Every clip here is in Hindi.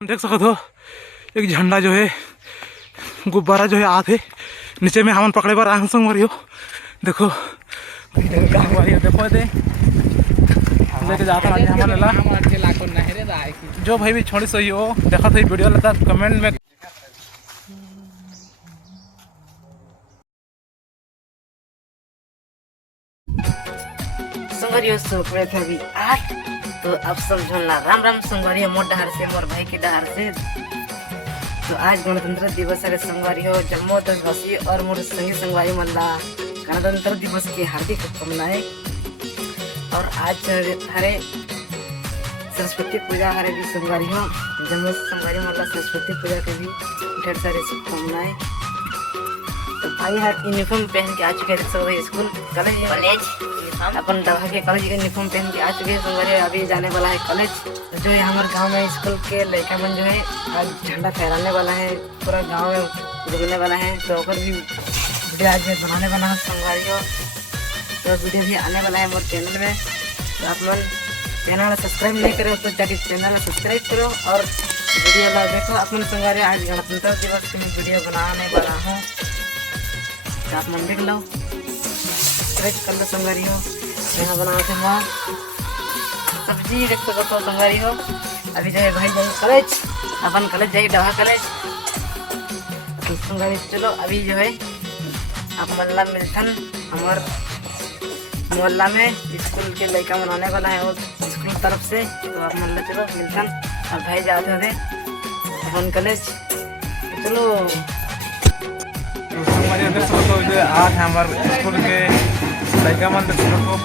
देख सकते हो एक झंडा जो है गुब्बारा जो है आते नीचे में हमन पकड़े बार आंग संग मरियो देखो देखो दे लेके जाता ना हमन ला जो भाई भी छोड़ी सही हो देखा था वीडियो लता कमेंट में संगरियो सो पड़े थे अभी 8 तो अब सब झोलना राम राम संगरियो मोर डहर से मोर भाई के डहर से। तो आज गणतंत्र दिवस है संगवारी हो जम्मू देशवासी और मोर संगी संगवारी मल्ला गणतंत्र दिवस की हार्दिक शुभकामनाएं। और आज हरे सरस्वती पूजा हरे भी संगवारी हो जम्मू संगवारी मल्ला सरस्वती पूजा के भी ढेर सारी शुभकामनाएं। तो भाई हर यूनिफॉर्म पहन के आ चुके हैं सब स्कूल कॉलेज अपन दवा के कॉलेज यूनिफॉर्म पहन के आ चुके हैं संगवारी अभी जाने वाला है कॉलेज। जो है हमारे गांव में स्कूल के लड़का मन जो है आज झंडा फहराने वाला है पूरा गांव में घूमने वाला है। तो अगर भी वीडियो आज बनाने वाला है संगवारी हो तो वीडियो भी आने वाला है मेरे चैनल में। तो आप लोग चैनल सब्सक्राइब नहीं करो तो जाके चैनल सब्सक्राइब करो और वीडियो ला देखो। अपन संगवारी आज गणतंत्र दिवस की वीडियो बनाने वाला हूँ तो आप मन देख लो सब्सक्राइब कर लो संगवारी हो। यहाँ बनाओ थे माँ सब्जी देख सको तो संगवारी हो। अभी जो है भाई जाए कॉलेज अपन कॉलेज जाइए दवा कॉलेज तो संगवारी चलो अभी जो है आप मल्ला मिलथन हमार मोहल्ला में स्कूल के लड़का मनाने वाला है और स्कूल तरफ से। तो आप मल्ला चलो मिलथन और भाई जाते थे अपन कॉलेज चलो। हमारे अंदर सब आज हमारे स्कूल के लड़का मन को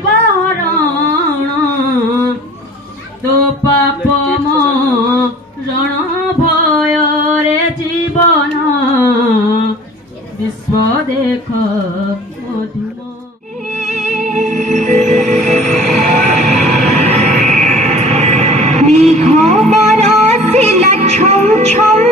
জীব হরণ তো পাপ মরণ ভয়রে জীবন বিশ্ব দেখ মধুম মেঘ বরষিলা ছম ছম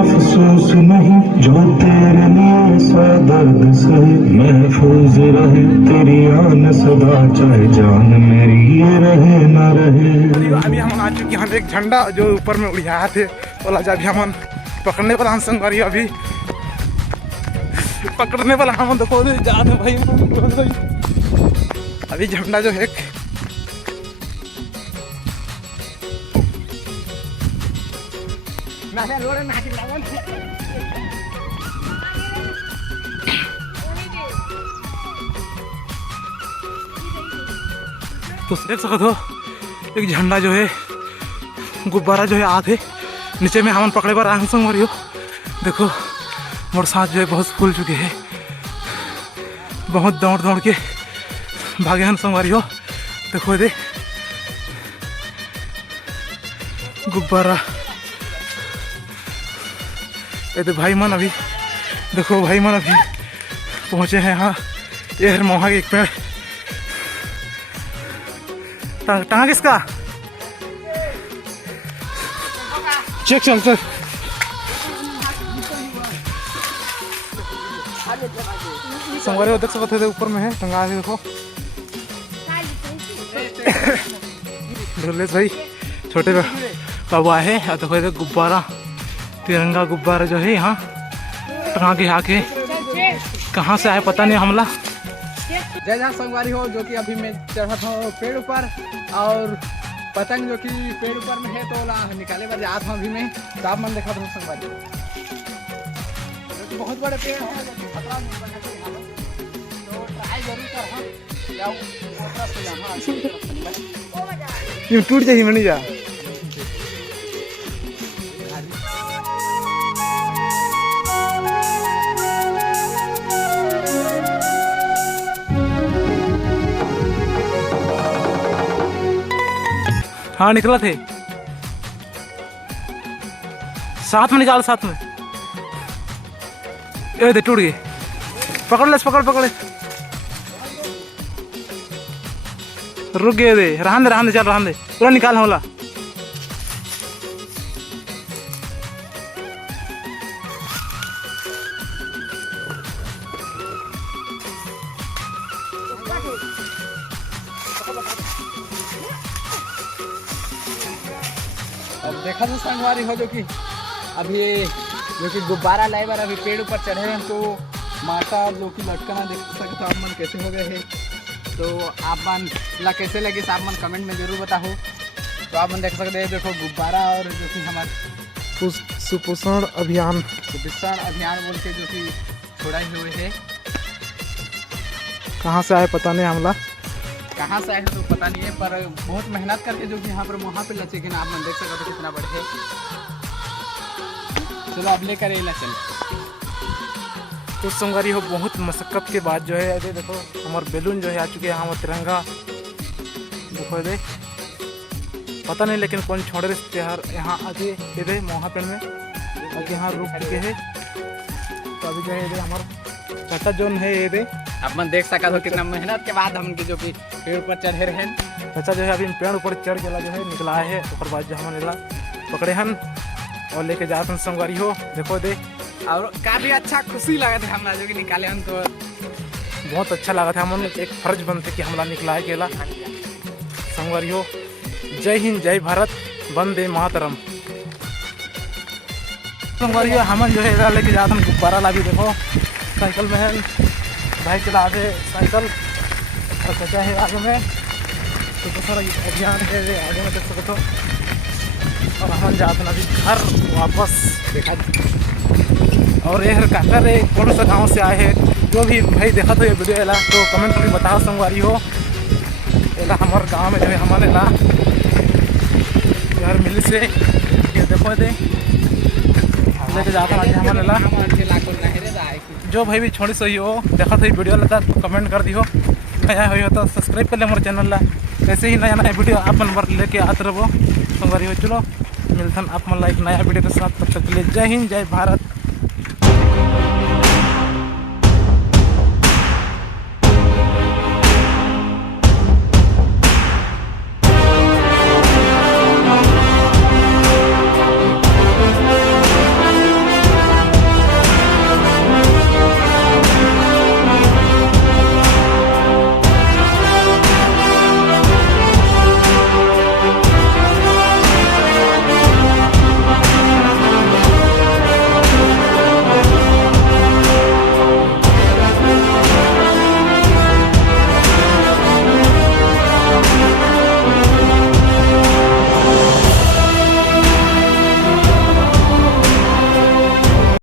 अफसोस नहीं जो तेरे लिए सौ दर्द सहे महफूज रहे तेरी आन सदा चाहे जान मेरी ये रहे न रहे। अभी हम आ चुके हैं एक झंडा जो ऊपर में उड़ाया थे बोला जब हम पकड़ने वाला हम संगवारी अभी पकड़ने वाला हम देखो जाते भाई अभी झंडा जो है तो देख सकते हो एक झंडा जो है गुब्बारा जो है आधे नीचे में हमन पकड़े पर आंग संग मरियो देखो मोर साथ जो है बहुत फूल चुके हैं बहुत दौड़ दौड़ के भागे हम संग मरियो देखो दे गुब्बारा ये तो भाई मन अभी देखो भाई मन अभी पहुँचे हैं यहाँ ये है मोहा के एक पेड़ टांगा किसका चेक चल चल संगवारी देख सकते थे ऊपर में है टंगा के देखो ढोलेश भाई छोटे बाबू आए हैं देखो इधर गुब्बारा तिरंगा गुब्बारा जो है यहाँ टंगा के आके कहाँ से आए पता नहीं हमला जय जहाँ संगवारी हो जो कि अभी मैं चढ़ा था पेड़ ऊपर और पतंग जो कि पेड़ ऊपर में है तो निकाले बार जात हूँ अभी मैं तो आप मन देखा था संगवारी जो कि बहुत बड़े पेड़ हैं जो कि खतरा नहीं बना है यहाँ तो ट्राई जरूर कर यूं टूट जाए मनी जा हाँ निकला थे साथ में निकाल साथ में ये दे टूट गए पकड़ ले पकड़ पकड़ रुक गए दे रहन दे चल रहन दे पूरा निकाल होला अब देखा तो संगवारी हो जो कि गुब्बारा लाए बार अभी पेड़ ऊपर चढ़े हैं तो माता जो कि लटकना देख सकते आप मन कैसे हो गए हैं तो आप मन ला कैसे लगे आप मन कमेंट में जरूर बताओ तो आप मन देख सकते हैं देखो गुब्बारा और जो कि हमारे सुपोषण अभियान बोल के जो कि छोड़ाए हुए है कहाँ से आए पता नहीं हमला कहाँ से आए तो पता नहीं है पर बहुत मेहनत करके जो कि यहाँ पर वहाँ पे लचे कि ना आप मन देख सकते हो कितना बड़े है। चलो अब लेकर ये चल तो संगवारी हो बहुत मशक्कत के बाद जो है अरे देखो हमारे बैलून जो है आ चुके हैं हमारे तिरंगा देखो दे पता नहीं लेकिन कौन छोड़ रहे त्योहार यहाँ आगे इधर मोहापेड़ में आगे यहाँ रुक चुके हैं तो अभी जो है इधर हमारा चाचा जोन है ये दे आप मन देख सका हो कितना मेहनत के बाद हम जो कि पेड़ ऊपर चढ़े रहे। चाचा जो है अभी पेड़ ऊपर चढ़ के जो है निकला है, और बाद जो हम निकला पकड़े हन और लेके जाते हैं संगवारी हो। देखो दे और काफी अच्छा खुशी लगा था हमरा जो कि निकाले हम, तो बहुत अच्छा लगा था। हम एक फर्ज बनते कि हमला निकला है केला संगवारी हो। जय हिंद, जय भारत, वंदे मातरम। संगवारी हो हमन जो है लेके जाते हैं गुब्बारा ला भी। देखो साइकिल में है, भाई चला आगे साइकिल और चाचा है आगे में, तो दूसरा अभियान है आगे में देख सकते हो। और हम जाते हैं अभी घर वापस। देखा और ये काका रे कौन सा गाँव से आए हैं, जो भी भाई देखा तो ये वीडियो एला तो कमेंट करके बताओ संगवारी हो। एला हमारे गांव में जो है हमारे ला यार मिली से ये देखो दे लेके जाता है हमारे ला। जो भाई भी छोड़ी सही हो देखा तो ये वीडियो लगा तो कमेंट कर दियो, नया हो तो सब्सक्राइब कर ले हमारे चैनल ला। ऐसे ही नया नया वीडियो आप मन लेके आते रहो संगवारी हो। चलो मिलते हैं आप मन ला एक नया वीडियो के साथ, तब तक के लिए जय हिंद, जय भारत।